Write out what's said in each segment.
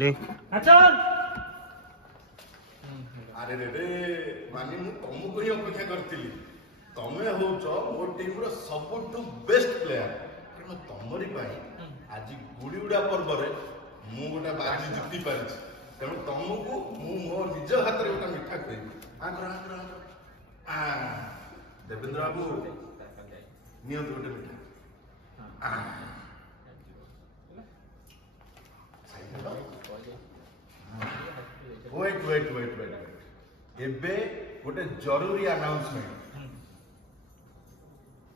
ले अच्छा अरे रे मानी मु तुमको ही अपेक्षा करती तमें होच मो टीम रो सबुठु बेस्ट प्लेयर कारण तमरी पाई आज गुड़ी उड़ा पर्व रे मु गोटा बाजी जिति पारि तेणु तुमको मु मो निज हाथ रे गोटा मिठा खुएबी आकर आकर आ देवेंद्र बाबू नियंत गोटे मिठा वेट वेट वेट वेट एबे गोटे जरूरी अनाउंसमेंट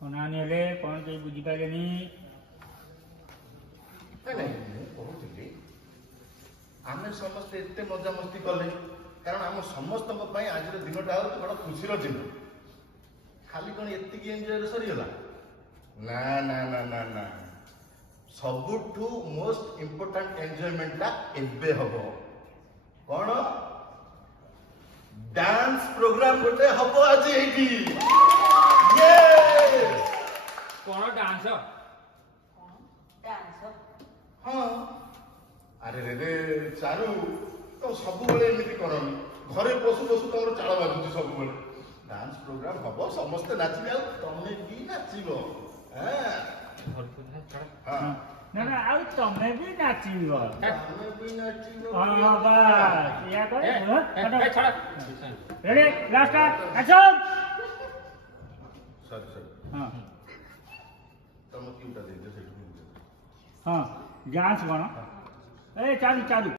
अनानी हेले कोन के बुझी पाइलेनी नहीं कहूली आमे समस्त एते मजा मस्ती कले कारण आम समस्त आज दिनटा हूँ बड़ा खुशी दिन खाली कौन एति एंजॉय सरीगला ना ना ना ना ना सबुठु मोस्ट इम्पोर्टेंट एंजॉयमेंटा एबे हबो कौन डांस प्रोग्राम गोटे हबो आज एठी ये कोन डांस हाँ अरे रे चारू तो सब बेले एमती करनी घरे पशु पशु तुम चाल बाजुची सब बेले डांस प्रोग्राम हम समस्ते नाचे आ तमें भी नाचब ना ना आउ तमे भी नाचिबो तमें भी नाचब हां बस या करे ready last action sir sir हां तुम क्यूटा दे दे हां डांस बनो ए चालू चालू